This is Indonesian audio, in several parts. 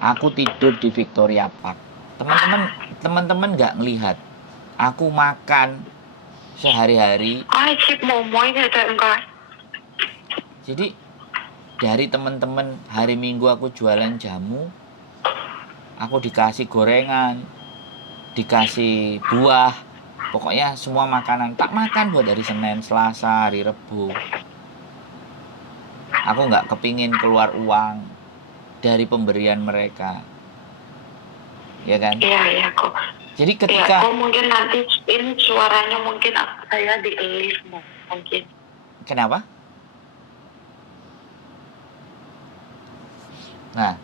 Aku tidur di Victoria Park. Teman-teman nggak ngelihat aku makan sehari-hari. Jadi dari teman-teman hari Minggu aku jualan jamu, aku dikasih gorengan, dikasih buah, pokoknya semua makanan tak makan buat hari Senin, Selasa, hari Rebu. Aku nggak kepingin keluar uang dari pemberian mereka, ya kan? Iya kok. Jadi ketika mungkin nanti ini suaranya mungkin saya di mungkin. Kenapa? Nah,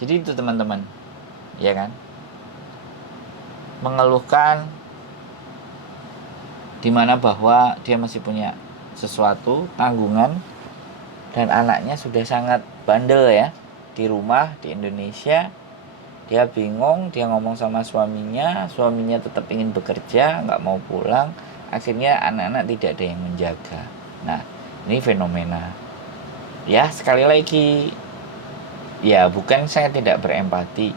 jadi itu teman-teman, ya kan? Mengeluhkan dimana bahwa dia masih punya sesuatu, tanggungan, dan anaknya sudah sangat bandel ya di rumah di Indonesia. Dia bingung, dia ngomong sama suaminya tetap ingin bekerja, nggak mau pulang, akhirnya anak-anak tidak ada yang menjaga. Nah, ini fenomena. Ya, sekali lagi, ya bukan saya tidak berempati,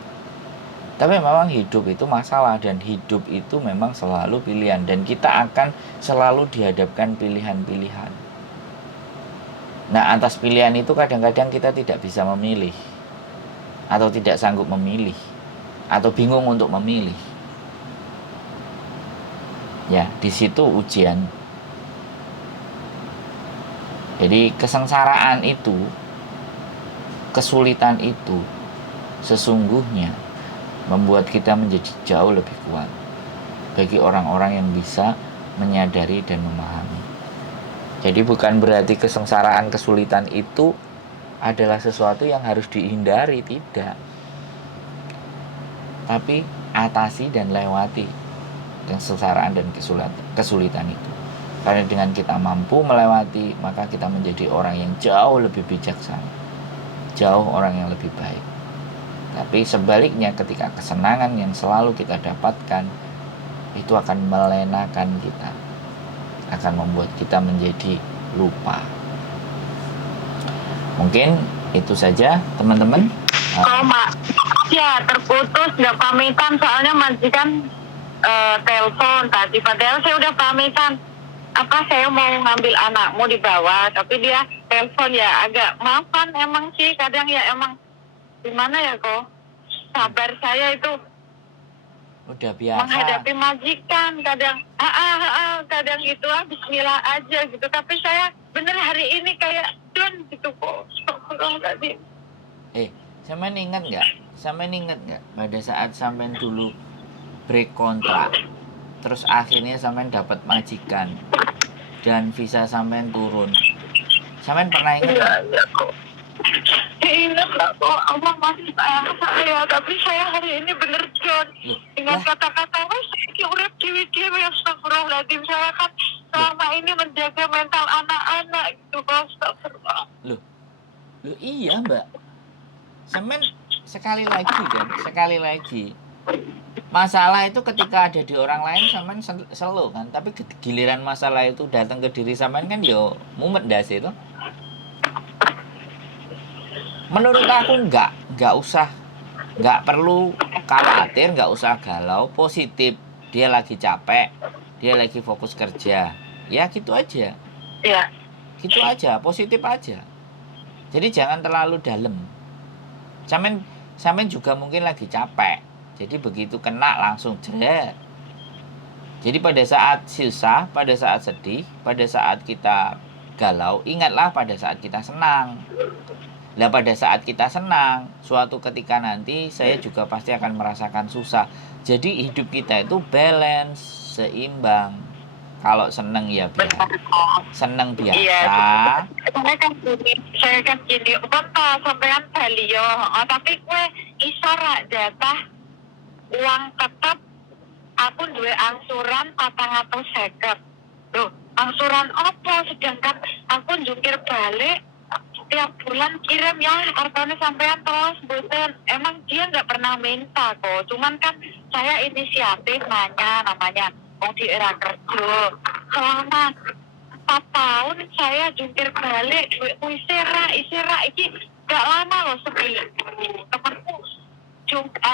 tapi memang hidup itu masalah, dan hidup itu memang selalu pilihan, dan kita akan selalu dihadapkan pilihan-pilihan. Nah, atas pilihan itu kadang-kadang kita tidak bisa memilih, atau tidak sanggup memilih, atau bingung untuk memilih. Ya, di situ ujian. Jadi kesengsaraan itu, kesulitan itu sesungguhnya membuat kita menjadi jauh lebih kuat bagi orang-orang yang bisa menyadari dan memahami. Jadi bukan berarti kesengsaraan, kesulitan itu adalah sesuatu yang harus dihindari, tidak. Tapi atasi dan lewati kesengsaraan dan kesulitan itu. Karena dengan kita mampu melewati, maka kita menjadi orang yang jauh lebih bijaksana, jauh orang yang lebih baik. Tapi sebaliknya, ketika kesenangan yang selalu kita dapatkan itu akan melenakan kita, akan membuat kita menjadi lupa. Mungkin itu saja teman-teman. Mak, ya terputus, nggak pamitan soalnya majikan telepon tadi, padahal saya udah pamitan. Saya mau ngambil anakmu di bawah, tapi dia telepon ya agak maafan emang sih, kadang ya emang gimana ya kok, sabar saya itu udah biasa menghadapi majikan, kadang kadang gitu bismillah aja gitu, tapi saya bener hari ini kayak don gitu kok. Tadi sampean ingat nggak pada saat sampean dulu break kontrak, terus akhirnya sampean dapat majikan dan visa sampean turun, sampean pernah ingat nggak? Ingat lah kok, Allah masih sayang saya, tapi saya hari ini bener John dengan kata-kata saya urip dewi-dewi, astagfirullahaladzim. Saya kan selama ini menjaga mental anak-anak gitu, astagfirullah. Loh iya Mbak, sampean sekali lagi masalah itu ketika ada di orang lain sampean selo kan, tapi giliran masalah itu datang ke diri sampean kan yo mumet das itu. Menurut aku nggak perlu khawatir, nggak usah galau, positif. Dia lagi capek, dia lagi fokus kerja, ya gitu aja. Iya. Gitu aja, positif aja. Jadi jangan terlalu dalam. Sampean juga mungkin lagi capek, jadi begitu kena langsung jeret. Jadi pada saat susah, pada saat sedih, pada saat kita galau, ingatlah pada saat kita senang. Nah, pada saat kita senang, suatu ketika nanti saya juga pasti akan merasakan susah. Jadi hidup kita itu balance, seimbang. Kalau senang ya biasa, senang biasa. Iya, saya kan gini, sampean Bali yo, tapi gue isara jatah uang tetap aku duwe angsuran 450. Loh, angsuran apa? Sedangkan aku jungkir balik tiap bulan kirim ya, harganya sampean terus boten. Emang dia nggak pernah minta kok, cuman kan saya inisiatif nanya, namanya mau di era kerja. Selama 4 tahun saya jungkir balik isera iki gak lama loh, sepi temanku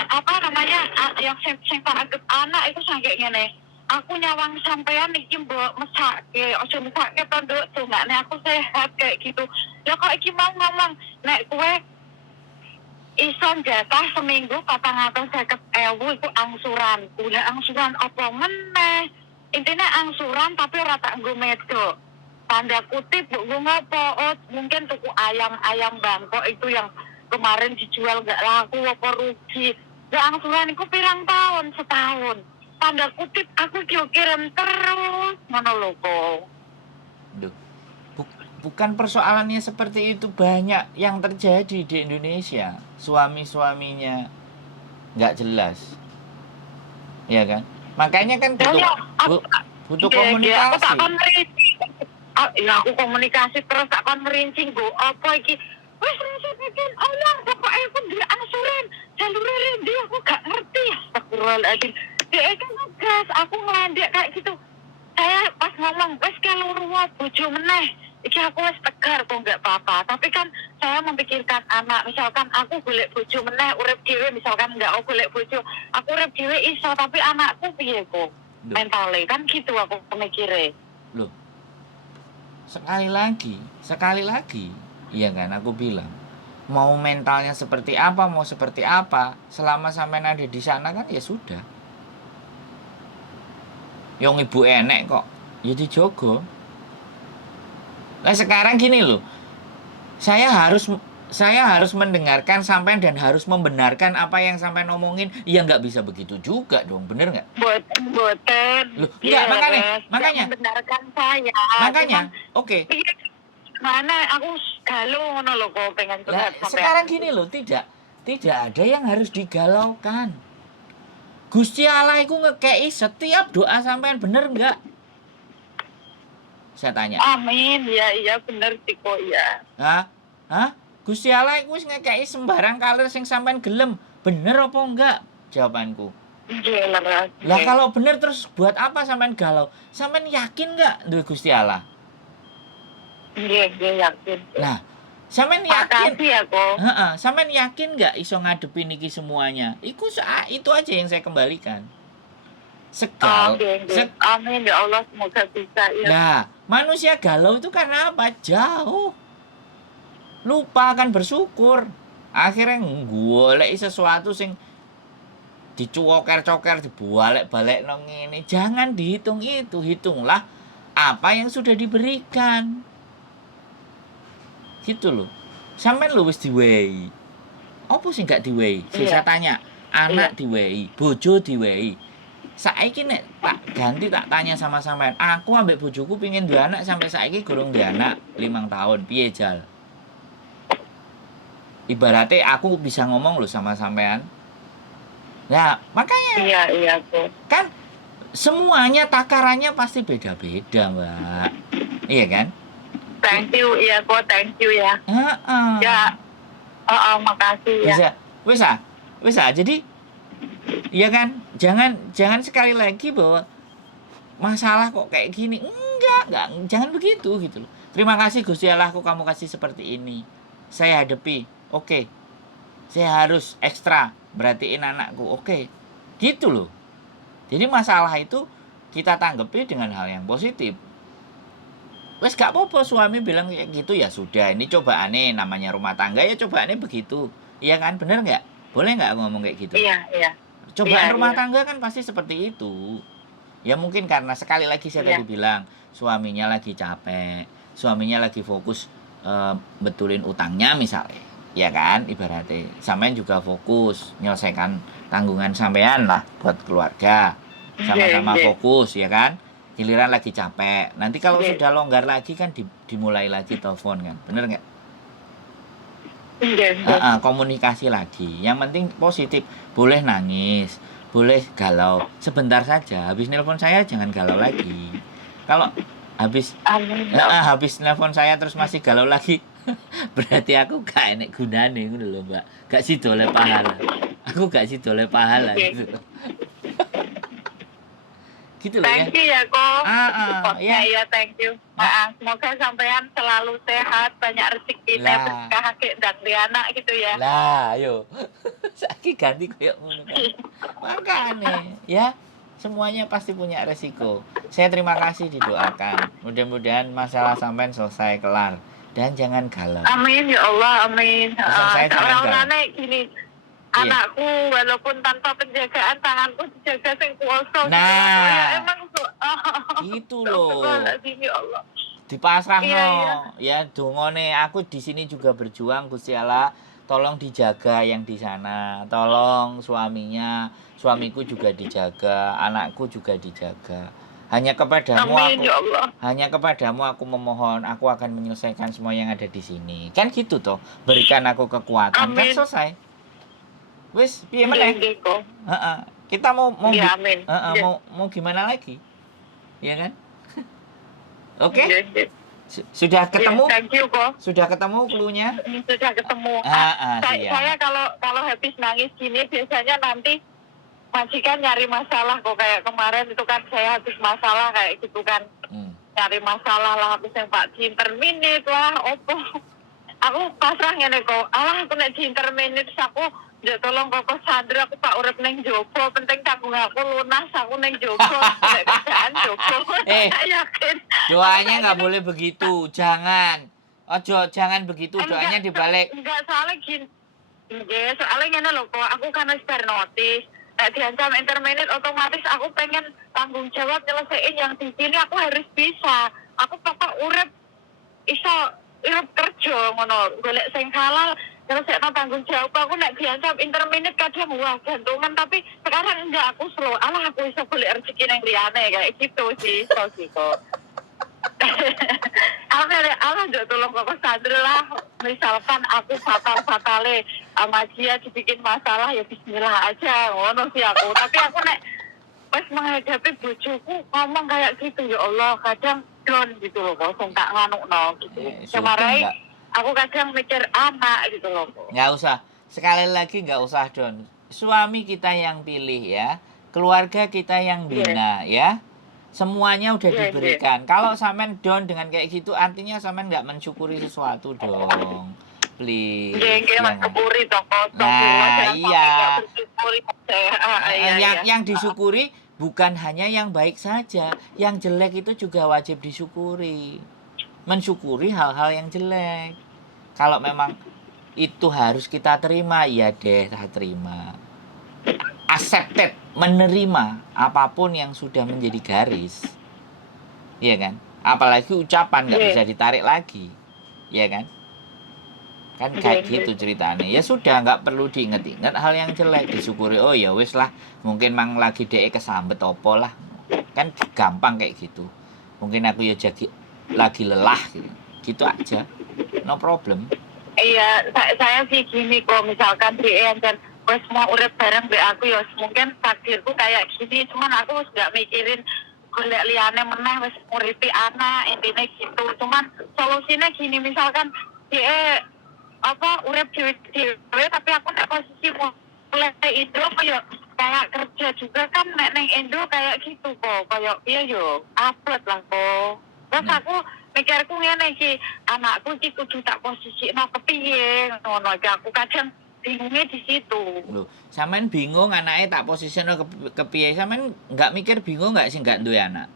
apa namanya yang sing tak anggap anak itu sange ngene. Aku nyawang sampean iki mbok mesake, ojo mesake to nduk, dongakne aku sehat kayak gitu. Ya kok iki mau ngomong nek kowe iso jatah seminggu 450.000 itu angsuranku. Lah angsuran apa meneh? Intinya angsuran tapi ora tak nggo medok. Tanda kutip nggo ngopo? Oh, mungkin tuku ayam Bangkok itu yang kemarin dijual nggak laku apa rugi. Lah angsuran iku pirang tahun? Setahun. Tanda kutip aku kirim terus ngono lho kok. Duh. Bukan persoalannya seperti itu, banyak yang terjadi di Indonesia. Suami-suaminya nggak jelas. Iya kan? Makanya kan butuh komunikasi. Aku tak kon merinci. Ya aku komunikasi terus tak kon merinci nggo apa iki. Wis bikin Allah pokoke aku duwe angsuran. Jalure rendi aku gak ngerti. Astagfirullahaladzim. Dia kan ngegas, aku ngelandek kayak gitu. Saya pas ngomong, wes kalau ruwet bojo meneh. Iki aku wis tegar kok enggak apa-apa. Tapi kan saya memikirkan anak. Misalkan aku golek bojo meneh, urip dhewe misalkan enggak golek bojo. Aku urip dhewe iso, tapi anakku piye kok? Mentale kan gitu aku pemikire. Loh. Sekali lagi. Iya kan aku bilang. Mau mentalnya seperti apa, mau seperti apa, selama sampai ada di sana kan ya sudah. Yang ibu enek kok, ya dijogo. Nah sekarang gini loh, saya harus mendengarkan sampean dan harus membenarkan apa yang sampean omongin. Ya nggak bisa begitu juga dong, bener nggak? Boten. Loh, enggak, makanya. Membenarkan saya. Makanya, oke. Mana aku galau ngono lho kok pengen curhat sampean. Sekarang gini loh, tidak ada yang harus digalaukan. Gusti Allah iku ngekei setiap doa sampean, bener nggak? Saya tanya. Amin, iya bener sih kok ya. Hah? Gusti Allah iku wis ngekei sembarang kalir sing sampean gelem. Bener apa enggak? Jawabanku. Iya lah. Lah kalau bener terus buat apa sampean galau? Sampean yakin enggak duwe Gusti Allah? Iya yakin. Nah, sampean yakin? Makasih ya kok. Sampean yakin enggak iso ngadepin iki semuanya? Itu aja yang saya kembalikan. Amin ya Allah, semoga bisa ya. Nah, manusia galau itu karena apa? Jauh. Lupa akan bersyukur. Akhirnya golek sesuatu sing dicuwoker-coker, dibalik-balik nang ngene. Jangan dihitung itu, hitunglah apa yang sudah diberikan. Gitu loh. Sampeyan lho wis diwehi. Apa sing gak diwehi? Saya tanya, anak diwehi, bojo diwehi. Saiki nek tak ganti tak tanya sama sampean, aku ambek bojoku pengin duwe anak sampai saiki gurung duwe anak 5 tahun, piye jal? Ibaratnya aku bisa ngomong loh sama sampean. Nah, makanya iya kok. Kan semuanya takarannya pasti beda-beda, Mbak. Iya kan? Thank you ya. Ya. Makasih ya. Wis jadi iya kan? Jangan sekali lagi bahwa masalah kok kayak gini. Enggak, jangan begitu gitu loh. Terima kasih Gusti Allah, kamu kasih seperti ini. Saya hadapi. Oke. Saya harus ekstra berartiin anakku. Oke. Gitu loh. Jadi masalah itu kita tanggapi dengan hal yang positif. Wes gak apa-apa suami bilang kayak gitu, ya sudah, ini cobaannya, namanya rumah tangga ya cobaannya begitu. Iya kan? Bener nggak? Boleh nggak aku ngomong kayak gitu? Iya. Cobaan rumah tangga kan pasti seperti itu. Ya mungkin karena sekali lagi saya tadi bilang, suaminya lagi capek, suaminya lagi fokus betulin utangnya misalnya. Ya kan, ibaratnya sampean juga fokus menyelesaikan tanggungan sampean lah buat keluarga. Sama-sama fokus, ya kan? Giliran lagi capek. Nanti kalau sudah longgar lagi kan dimulai lagi telepon kan. Bener nggak? Komunikasi lagi. Yang penting positif. Boleh nangis, boleh galau. Sebentar saja. Habis nelpon saya jangan galau lagi. Kalau habis nelpon saya terus masih galau lagi, berarti aku gak enek gunane ngono lho, Mbak. Gak sido oleh pahala. Aku gak sido oleh pahala gitu. Gitu loh. Thank you ya kok. Ya, thank you. Semoga sampean selalu sehat, banyak rezeki, berkah dan anak gitu ya. Lah, ayo. Saiki ganti koyo ngono kan. Makane ya, semuanya pasti punya resiko. Saya terima kasih didoakan. Mudah-mudahan masalah sampean selesai kelar dan jangan galau. Amin ya Allah, amin. Pesan saya jangan galau. Orang-orangnya gini, Iya. anakku walaupun tanpa penjagaan tanganku dijaga sing kuasa. Nah. Ya emang Gitu loh. Astagfirullahaladzim, ya Allah. Dipasrahno Iya. ya dongone aku di sini juga berjuang Gusti Allah, tolong dijaga yang di sana, tolong suamiku juga dijaga, anakku juga dijaga. Hanya kepadamu Amin aku ya Allah. hanya kepadamu aku memohon, aku akan menyelesaikan semua yang ada di sini. Kan gitu toh, berikan aku kekuatan. Kan Amin. selesai. Wis piye meneh? Nggih, kok. Heeh. Kita mau Ya, amin. heeh, Ya. mau gimana lagi? Ya kan? Oke? Nggih, nggih. Sudah ketemu? Ya, thank you kok. Sudah ketemu clue-nya? Sudah ketemu. Siap. Saya kalau habis nangis gini biasanya nanti majikan nyari masalah kok, kayak kemarin itu kan saya habis masalah kayak gitu kan. Nyari masalah lah, habis yang Pak interminit lah, opo. Aku pasrah ngene kok. Alah aku nek interminit aku ya tolong kok Sandra, aku Pak urip ning jopo, penting tanggung aku lunas, aku ning jopo, nek kerjaan jopo. Saya yakin. Doanya nggak boleh begitu, jangan. Jangan begitu, doanya dibalik. Enggak, soalnya gini. Nggih, soalnya ngene lho kok, aku kan wis bar notis. Nek diancam interminit otomatis aku pengen tanggung jawab nyelesain yang di sini, aku harus bisa. Aku pokok urip iso urip kerja ngono, golek sing halal, nyelesain tanggung jawab. Aku nek diancam interminit kadang wah gantungan, tapi sekarang enggak, aku slow. Alah aku iso golek rezeki nang liyane kayak gitu sih, so gitu. Aku tolong kok Sandra lah, misalkan aku fatal-fatale sama dia dibikin masalah, ya bismillah aja ngono sih aku. Tapi aku nek pas menghadapi bojoku ngomong kayak gitu, ya Allah kadang down gitu loh kok, tak nganukno gitu. Kemarin aku kadang mikir anak gitu loh kok. Nggak usah, sekali lagi nggak usah Don. Suami kita yang pilih ya, keluarga kita yang bina ya. Semuanya udah diberikan. Kalau sampean down dengan kayak gitu, artinya sampean nggak mensyukuri sesuatu dong. Please. Mensyukuri dong. Nah, iya. Iya. Yang disyukuri bukan hanya yang baik saja, yang jelek itu juga wajib disyukuri. Mensyukuri hal-hal yang jelek. Kalau memang itu harus kita terima, ya deh, kita terima. Accepted, menerima apapun yang sudah menjadi garis, iya kan? Apalagi ucapan nggak bisa ditarik lagi, iya kan? Kan kayak gitu ceritanya. Ya sudah, nggak perlu diinget-inget hal yang jelek, disyukuri. Oh ya wis lah, mungkin mang lagi dek kesambet opo lah, kan gampang kayak gitu. Mungkin aku ya jadi lagi lelah gitu aja, no problem. Iya, saya sih gini kok, misalkan dia dan wes mau urip bareng be aku ya mungkin takdirku kayak gini, cuman aku nggak mikirin golek liyane meneh wes nguripi anak, intine gitu. Cuman solusinya gini, misalkan dia urip dhewe tapi aku nek posisi mulai Indo kayak kerja juga kan nek ning Indo kayak gitu kok, kayak iya yo upload lah kok. Terus aku mikirku ngene iki, anakku iki kudu tak posisikno kepiye ngono iki, aku kadang bingungnya di situ. Loh, sampean bingung anaknya tak posisinya kepiye? Sampean nggak mikir bingung nggak sih nggak duwe anak?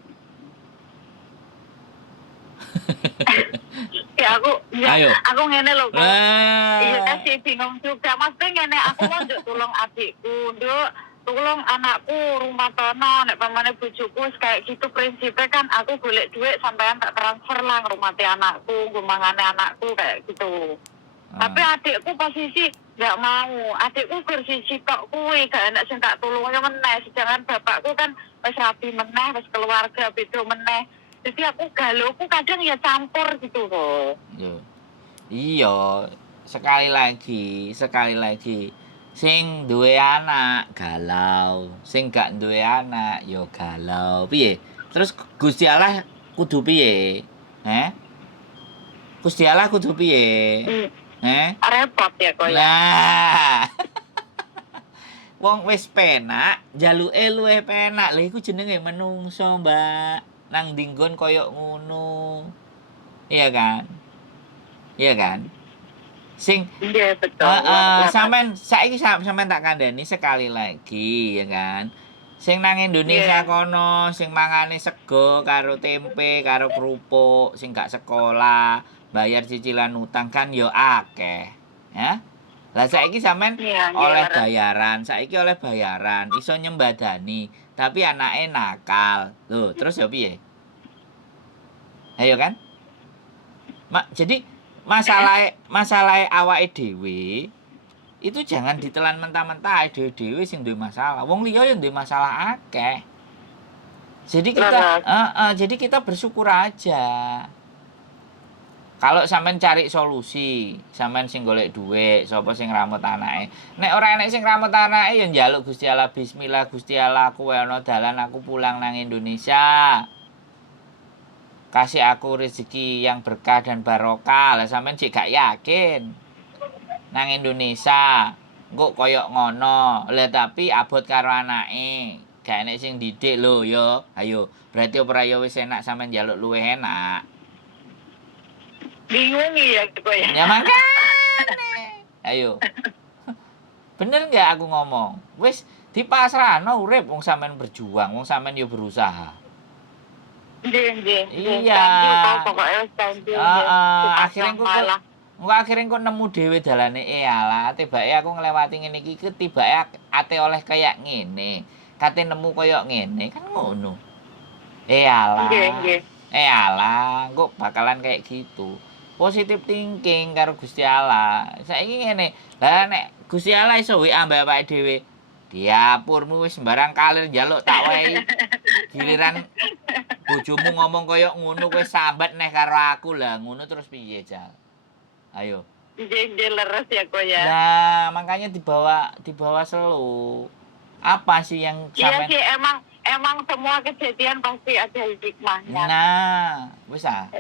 Ya aku ngene lho kok. Iya kasih bingung juga. Maksudnya ngene, aku mau tolong adikku, tolong anakku rumah tono, nek pamane bojoku kayak gitu prinsipnya kan aku golek duit sampean tak transfer lah ngurmati anakku, gumangane anakku kayak gitu. Tapi adikku posisi nggak mau. Adikku bersisi tok kuwi, gak enak sing tak tulungne meneh. Sedangkan bapakku kan wis rapi meneh, wis keluarga beda meneh. Jadi aku galuku kadang ya campur gitu kok. Iya, sekali lagi. Sing duwe anak galau, sing gak duwe anak ya galau. Piye? Terus Gusti Allah kudu piye? Gusti Allah kudu piye? Repot ya kok ya. Nah. Wong wis penak, jaluke luwih penak. Lha iku jenenge menungso, Mbak. Nang dinggon koyok ngono. Iya kan? Sing Iya betul. Larat. sampean saiki sampean tak kandhani sekali lagi ya kan. Sing nang Indonesia Iya. kono sing mangane sego karo tempe karo kerupuk, sing gak sekolah, bayar cicilan utang kan yo akeh. Ya. Lah saiki sampean Iya, iya oleh larat. bayaran, iso nyembadani, tapi anake nakal. Loh, terus ya piye? Ayo kan? Jadi masalah awake dhewe itu jangan ditelan mentah-mentah dhewe-dhewe sing duwe masalah. Wong liya ya duwe masalah akeh. Larat. Jadi kita bersyukur aja. Kalau sampean cari solusi, sampean sing golek dhuwit, sapa sing ngramut anake. Nek ora enek sing ngramut anake ya njaluk Gusti Allah, bismillah Gusti Allah, kowe ana dalan aku pulang nang Indonesia. Kasih aku rezeki yang berkah dan barokah. Lah sampean sik gak yakin nang Indonesia engko koyok ngono. Lah tapi abot karo anake. Gak enek sing didik lho ya. Ayo, berarti ora ya wis enak sampean njaluk luwih enak. Bingung ya gue ya. Ya makane. Ayo. Bener nggak aku ngomong? Wis dipasrahno urip wong sampean berjuang, wong sampean yo berusaha. Nggih. Iya. Pokoknya thank you. Akhirnya kok nemu dhewe dalane alah tibake aku nglewati ngene iki tibake ate oleh kayak ngene. Kate nemu koyo ngene kan ngono. Alah. Nggih. Alah, kok bakalan kayak gitu. Positive thinking karo Gusti Allah. Saiki ngene. Lah nek Gusti Allah iso WA mbak awake dhewe. Diapurmu wis sembarang kalir njaluk tak wae. Giliran bojomu ngomong koyo ngono kowe sambat neh karo aku lah ngono terus piye Jal? Ayo. Nggih leres ya kok ya. Nah, makanya dibawa slow. Apa sih yang Iya sih emang semua kejadian pasti ada hikmahnya. Nah, wis ah.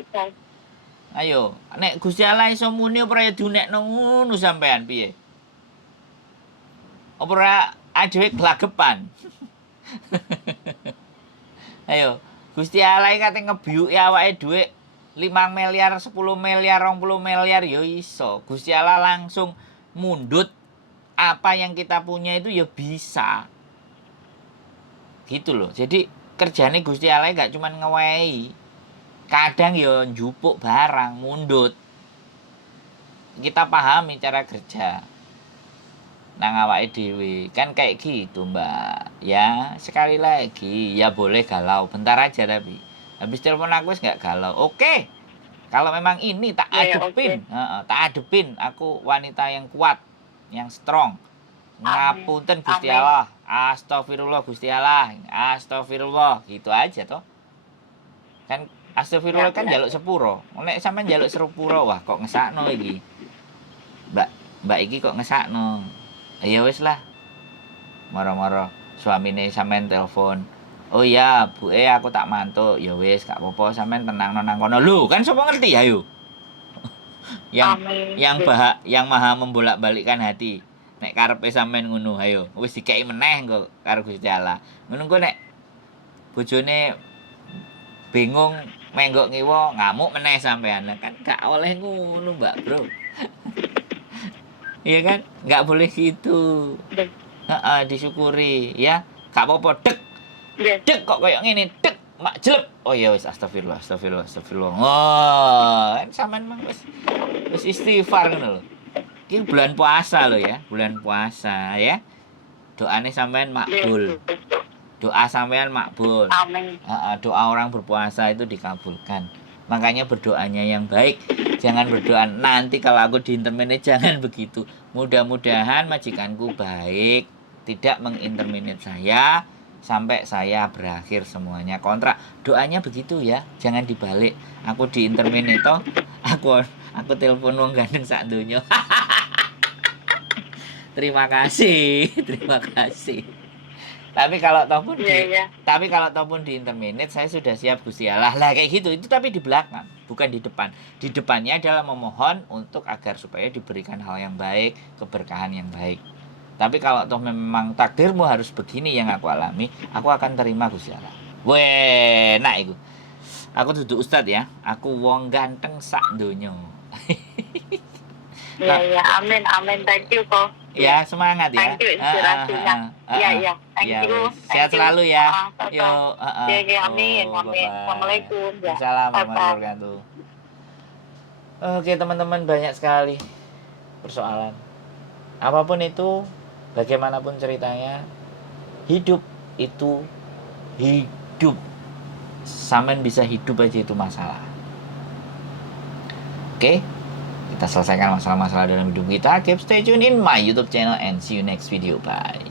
Ayo, nek Gusti Allah iso muni apa ya dunekno ngono sampean piye? Apa ora dhewe glagepan? Ayo, Gusti Allah iki kate ngebiuki awake dhuwit 5 miliar, 10 miliar, 20 miliar ya iso. Gusti Allah langsung mundut apa yang kita punya itu ya bisa. Gitu loh. Jadi kerjane Gusti Allah gak cuma ngewehi. Kadang ya njupuk barang, mundut. Kita pahami cara kerja nang awake dhewe. Kan kayak gitu, Mbak. Ya, sekali lagi ya boleh galau, bentar aja tapi. Habis telepon aku wis gak galau. Oke. Kalau memang ini tak adepin, tak adepin aku wanita yang kuat, yang strong. Ngapunten Gusti Allah. Astagfirullah Gusti Allah. Astagfirullah. Gitu aja toh. Kan astagfirullah kan njaluk sepuro. Nek sampean njaluk sepuro wah kok ngesakno iki. Mbak iki kok ngesakno. Ya wis lah. Moro-moro suamine sampean telepon. Oh iya, Bu aku tak mantuk. Ya wis gak apa-apa sampean tenangno nang kono. Lho, kan sapa ngerti ayo. yang maha membolak-balikkan hati. Nek karepe sampean ngono, ayo wis dikeki meneh engko karo Gusti Allah. Ngono engko nek bojone bingung menggok ngiwo ngamuk meneh sampean. Kan gak oleh ngono, Mbak, Bro. Iya kan? Gak boleh gitu. Disyukuri ya. Gak apa-apa dek. Dek kok koyo ngene, dek mak jelep. Oh ya wis astagfirullah. Oh, kan sampean mah wis istighfar ngono lho. Ini bulan puasa loh ya, bulan puasa ya. Doanya sampean makbul. Doa sampean makbul. Amin. Doa orang berpuasa itu dikabulkan. Makanya berdoanya yang baik. Jangan berdoa nanti kalau aku diinterminate, jangan begitu. Mudah-mudahan majikanku baik, tidak menginterminate saya sampai saya berakhir semuanya kontrak. Doanya begitu ya, jangan dibalik. Aku diinterminate toh, aku telepon wong gandeng sak donya. Terima kasih. Tapi kalau ataupun di interminate saya sudah siap Gusti Allah. Lah kayak gitu. Itu tapi di belakang, bukan di depan. Di depannya adalah memohon untuk agar supaya diberikan hal yang baik, keberkahan yang baik. Tapi kalau toh memang takdirmu harus begini yang aku alami, aku akan terima Gusti Allah. Weh, nah iku. Aku duduk ustad ya. Aku wong ganteng sak donya. Iya, iya, amin, amin. Thank you kok. Ya, semangat ya. Thank you inspirasinya. Iya, iya. Thank Ya, you. wes. Sehat selalu ya. Yo. Yo, Iya, iya, amin, Oh, amin. bye-bye. Assalamualaikum. Ya. Waalaikumsalam Bye-bye. warahmatullahi wabarakatuh. Oke, teman-teman, banyak sekali persoalan. Apapun itu, bagaimanapun ceritanya, hidup itu hidup. Sampean bisa hidup aja itu masalah. Oke, kita selesaikan masalah-masalah dalam hidup kita. Keep stay tune in my YouTube channel and see you next video. Bye.